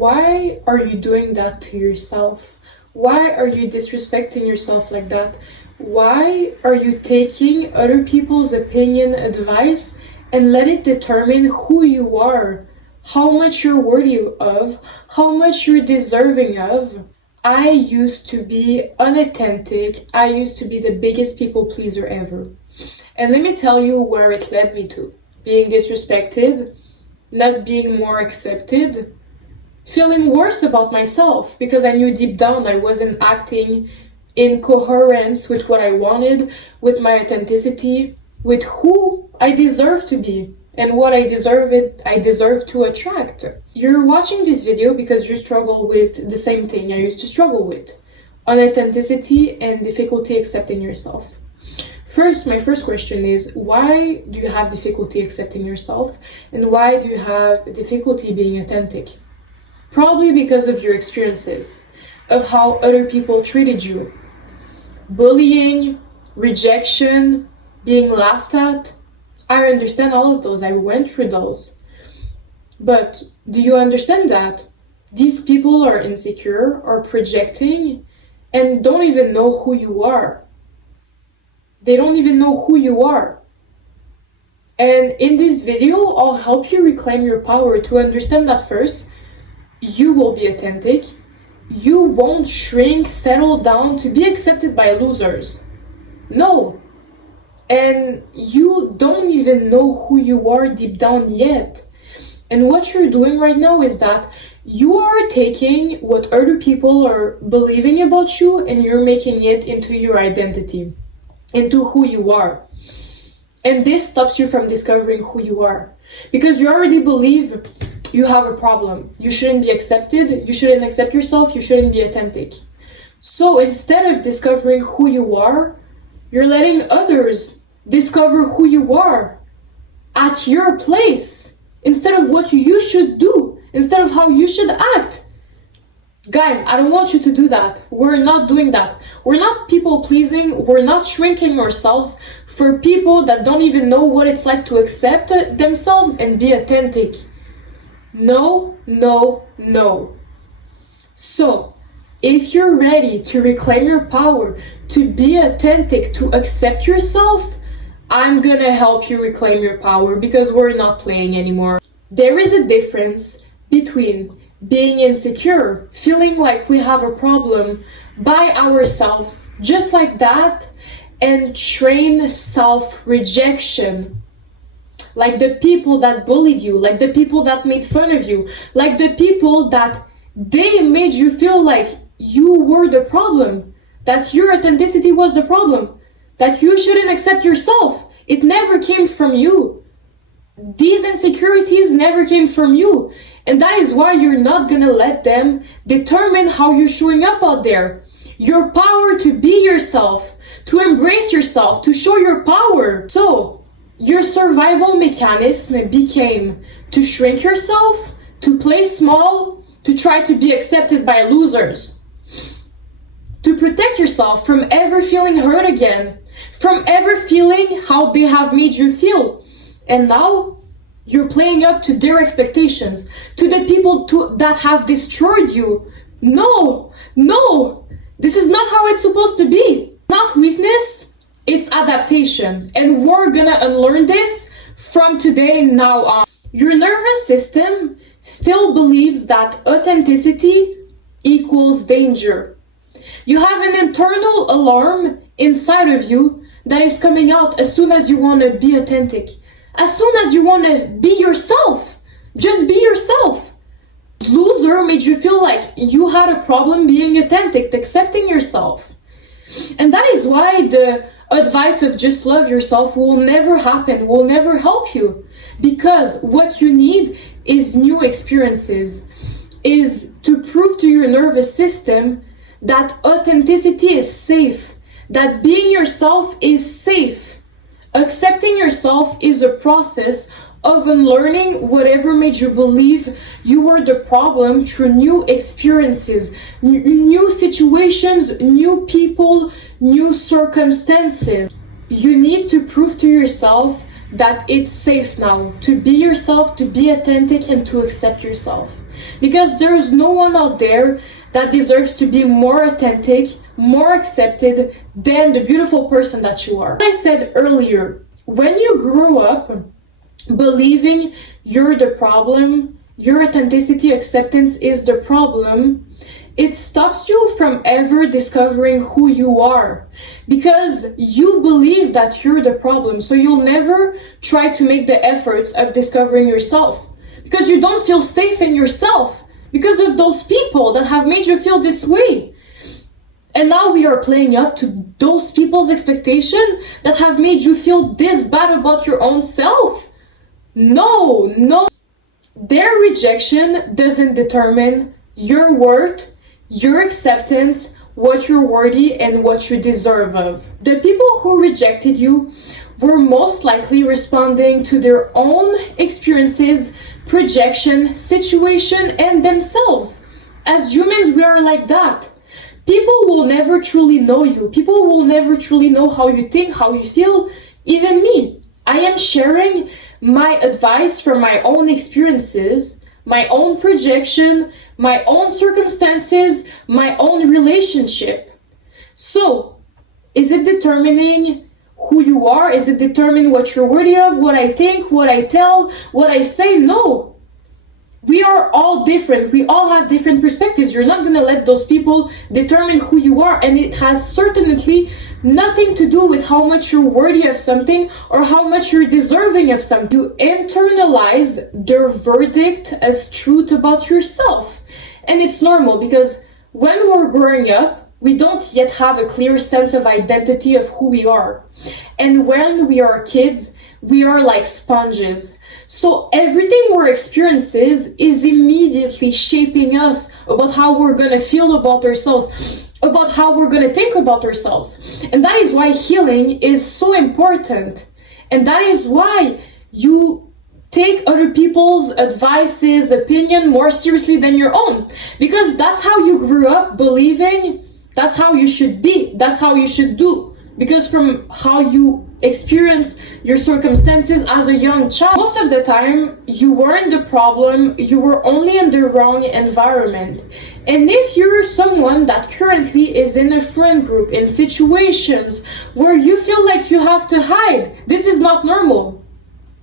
Why are you doing that to yourself? Why are you disrespecting yourself like that? Why are you taking other people's opinion, advice, and let it determine who you are, how much you're worthy of, how much you're deserving of? I used to be unauthentic. I used to be the biggest people pleaser ever. And let me tell you where it led me to. Being disrespected, not being more accepted, feeling worse about myself because I knew deep down I wasn't acting in coherence with what I wanted, with my authenticity, with who I deserve to be and what I deserve to attract. You're watching this video because you struggle with the same thing I used to struggle with: unauthenticity and difficulty accepting yourself. My first question is, why do you have difficulty accepting yourself, and why do you have difficulty being authentic? Probably because of your experiences, of how other people treated you. Bullying, rejection, being laughed at. I understand all of those. I went through those. But do you understand that these people are insecure, are projecting, and don't even know who you are? They don't even know who you are. And in this video, I'll help you reclaim your power to understand that first, you will be authentic. You won't shrink, settle down to be accepted by losers. No. And you don't even know who you are deep down yet. And what you're doing right now is that you are taking what other people are believing about you and you're making it into your identity, into who you are. And this stops you from discovering who you are. Because you already believe you have a problem. You shouldn't be accepted. You shouldn't accept yourself. You shouldn't be authentic. So instead of discovering who you are, you're letting others discover who you are at your place, instead of what you should do, instead of how you should act. Guys, I don't want you to do that. We're not doing that. We're not people pleasing. We're not shrinking ourselves for people that don't even know what it's like to accept themselves and be authentic. No, no, no. So, if you're ready to reclaim your power, to be authentic, to accept yourself, I'm gonna help you reclaim your power because we're not playing anymore. There is a difference between being insecure, feeling like we have a problem by ourselves, just like that, and trained self-rejection. Like the people that bullied you, like the people that made fun of you, like the people that they made you feel like you were the problem, that your authenticity was the problem, that you shouldn't accept yourself. It never came from you. These insecurities never came from you. And that is why you're not gonna let them determine how you're showing up out there. Your power to be yourself, to embrace yourself, to show your power. So, your survival mechanism became to shrink yourself, to play small, to try to be accepted by losers, to protect yourself from ever feeling hurt again, from ever feeling how they have made you feel. And now you're playing up to their expectations, to the people that have destroyed you. No, no, this is not how it's supposed to be. Not weakness. It's adaptation, and we're gonna unlearn this from today now on. Your nervous system still believes that authenticity equals danger. You have an internal alarm inside of you that is coming out as soon as you want to be authentic, as soon as you want to be yourself. Just be yourself. Loser made you feel like you had a problem being authentic, accepting yourself. And that is why the advice of just love yourself will never happen, will never help you. Because what you need is new experiences, is to prove to your nervous system that authenticity is safe, that being yourself is safe. Accepting yourself is a process of unlearning whatever made you believe you were the problem through new experiences, new situations, new people, new circumstances. You need to prove to yourself that it's safe now to be yourself, to be authentic, and to accept yourself. Because there's no one out there that deserves to be more authentic, more accepted than the beautiful person that you are. As I said earlier, when you grew up believing you're the problem, your authenticity acceptance is the problem, it stops you from ever discovering who you are, because you believe that you're the problem. So you'll never try to make the efforts of discovering yourself, because you don't feel safe in yourself because of those people that have made you feel this way. And now we are playing up to those people's expectation that have made you feel this bad about your own self. No. Their rejection doesn't determine your worth, your acceptance, what you're worthy, and what you deserve of. The people who rejected you were most likely responding to their own experiences, projection, situation, and themselves. As humans, we are like that. People will never truly know you. People will never truly know how you think, how you feel. Even me. I am sharing my advice from my own experiences, my own projection, my own circumstances, my own relationship. So, is it determining who you are? Is it determining what you're worthy of? What I think, what I tell, what I say? No. We are all different. We all have different perspectives. You're not gonna let those people determine who you are, and it has certainly nothing to do with how much you're worthy of something or how much you're deserving of something. You internalize their verdict as truth about yourself. And it's normal, because when we're growing up, we don't yet have a clear sense of identity of who we are. And when we are kids, we are like sponges. So everything we're experiencing is immediately shaping us about how we're gonna feel about ourselves, about how we're gonna think about ourselves. And that is why healing is so important. And that is why you take other people's advices, opinion more seriously than your own. Because that's how you grew up believing, that's how you should be, that's how you should do. Because from how you experience your circumstances as a young child, most of the time you weren't the problem, you were only in the wrong environment. And if you're someone that currently is in a friend group, in situations where you feel like you have to hide, this is not normal.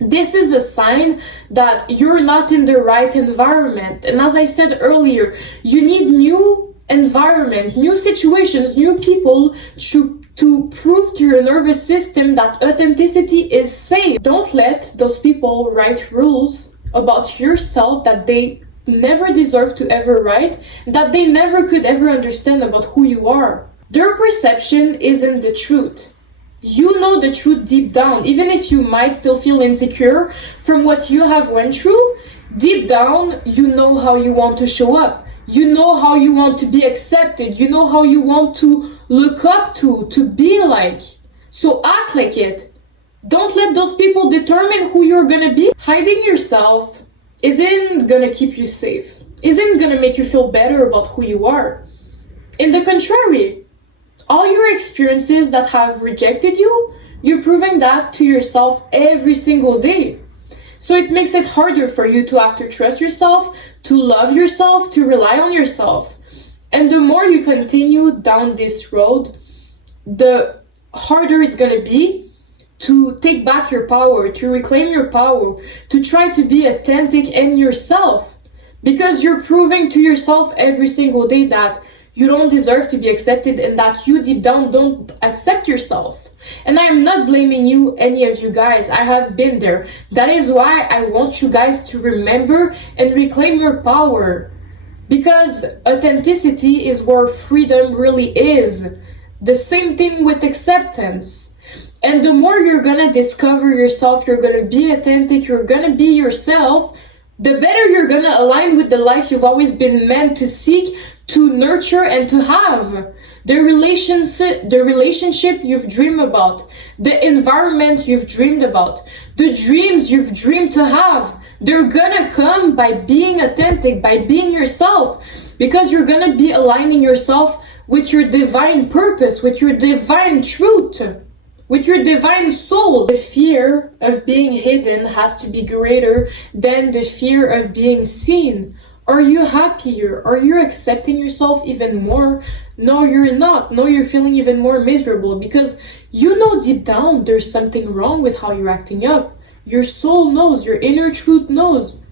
This is a sign that you're not in the right environment. And as I said earlier, you need new environment, new situations, new people to prove to your nervous system that authenticity is safe. Don't let those people write rules about yourself that they never deserve to ever write, that they never could ever understand about who you are. Their perception isn't the truth. You know the truth deep down. Even if you might still feel insecure from what you have went through, deep down you know how you want to show up. You know how you want to be accepted. You know how you want to look up to be like. So act like it. Don't let those people determine who you're gonna be. Hiding yourself isn't gonna keep you safe. Isn't gonna make you feel better about who you are. In the contrary, all your experiences that have rejected you, you're proving that to yourself every single day. So it makes it harder for you to have to trust yourself, to love yourself, to rely on yourself. And the more you continue down this road, the harder it's gonna be to take back your power, to reclaim your power, to try to be authentic in yourself. Because you're proving to yourself every single day that you don't deserve to be accepted and that you deep down don't accept yourself. And I am not blaming you, any of you guys. I have been there. That is why I want you guys to remember and reclaim your power. Because authenticity is where freedom really is. The same thing with acceptance. And the more you're gonna discover yourself, you're gonna be authentic, you're gonna be yourself, the better you're gonna align with the life you've always been meant to seek, to nurture, and to have. The relationship you've dreamed about, the environment you've dreamed about, the dreams you've dreamed to have, they're gonna come by being authentic, by being yourself, because you're gonna be aligning yourself with your divine purpose, with your divine truth. with your divine soul. The fear of being hidden has to be greater than the fear of being seen. Are you happier? Are you accepting yourself even more? No, you're not. No, you're feeling even more miserable because you know deep down there's something wrong with how you're acting up. Your soul knows, your inner truth knows.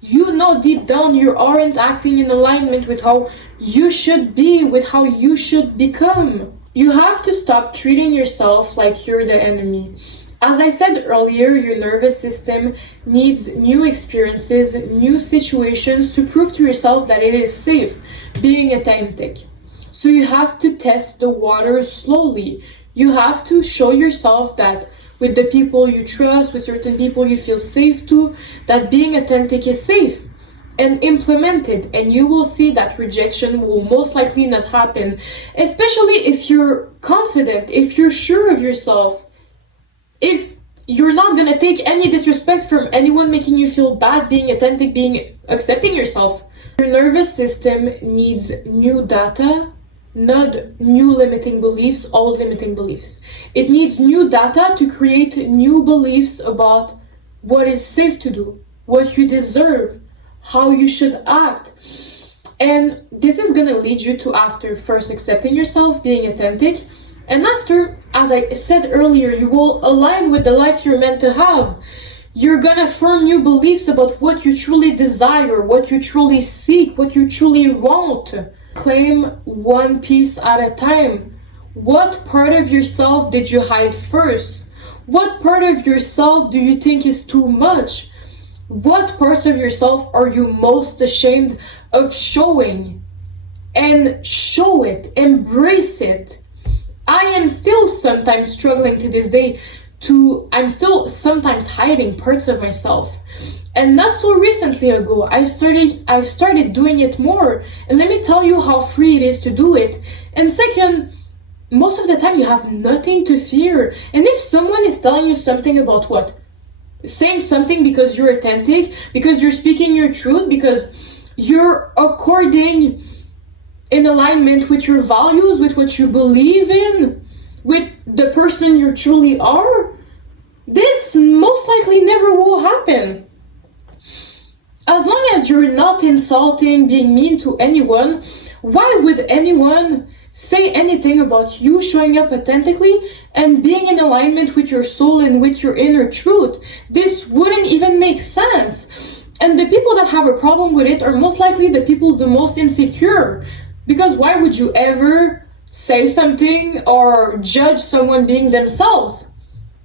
You know deep down you aren't acting in alignment with how you should be, with how you should become. You have to stop treating yourself like you're the enemy. As I said earlier, your nervous system needs new experiences, new situations to prove to yourself that it is safe being authentic. So you have to test the waters slowly. You have to show yourself that with the people you trust, with certain people you feel safe to, that being authentic is safe and implemented, and you will see that rejection will most likely not happen, especially if you're confident, if you're sure of yourself, if you're not gonna take any disrespect from anyone making you feel bad being authentic, being accepting yourself. Your nervous system needs new data, not new limiting beliefs, old limiting beliefs. It needs new data to create new beliefs about what is safe to do, what you deserve, how you should act. And this is gonna lead you to, after first accepting yourself, being authentic, and after, as I said earlier, you will align with the life you're meant to have. You're gonna form new beliefs about what you truly desire, what you truly seek, what you truly want. Claim one piece at a time. What part of yourself did you hide first? What part of yourself do you think is too much? What parts of yourself are you most ashamed of showing? And show it, embrace it. I am still sometimes struggling to this day I'm still sometimes hiding parts of myself. And not so recently ago, I've started doing it more. And let me tell you how free it is to do it. And second, most of the time you have nothing to fear. And if someone is telling you something about what? Saying something because you're authentic, because you're speaking your truth, because you're according in alignment with your values, with what you believe in, with the person you truly are, this most likely never will happen. As long as you're not insulting, being mean to anyone, why would anyone say anything about you showing up authentically and being in alignment with your soul and with your inner truth? This wouldn't even make sense. And the people that have a problem with it are most likely the people the most insecure. Because why would you ever say something or judge someone being themselves?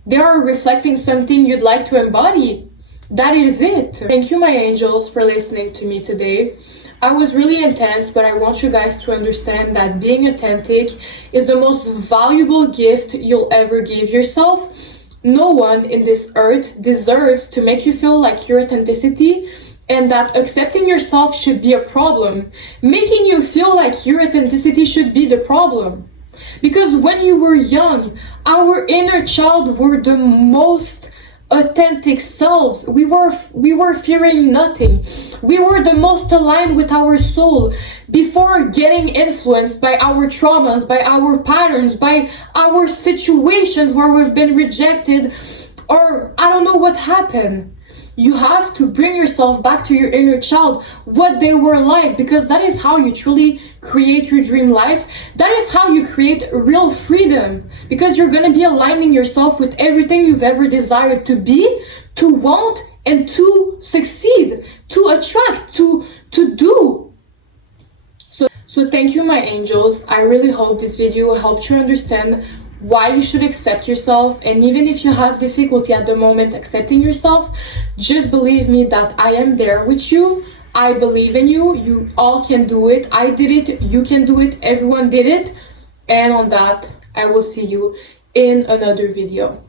They are reflecting something you'd like to embody. That is it. Thank you, my angels, for listening to me today. I was really intense, but I want you guys to understand that being authentic is the most valuable gift you'll ever give yourself. No one in this earth deserves to make you feel like your authenticity and that accepting yourself should be a problem. Making you feel like your authenticity should be the problem. Because when you were young, our inner child were the most authentic selves. We were fearing nothing. We were the most aligned with our soul before getting influenced by our traumas, by our patterns, by our situations where we've been rejected, or I don't know what happened. You have to bring yourself back to your inner child, what they were like, because that is how you truly create your dream life. That is how you create real freedom, because you're going to be aligning yourself with everything you've ever desired to be, to want, and to succeed, to attract, to do. So thank you, my angels. I really hope this video helped you understand why you should accept yourself. And even if you have difficulty at the moment accepting yourself, just believe me that I am there with you. I believe in you. You all can do it. I did it. You can do it. Everyone did it. And on that, I will see you in another video.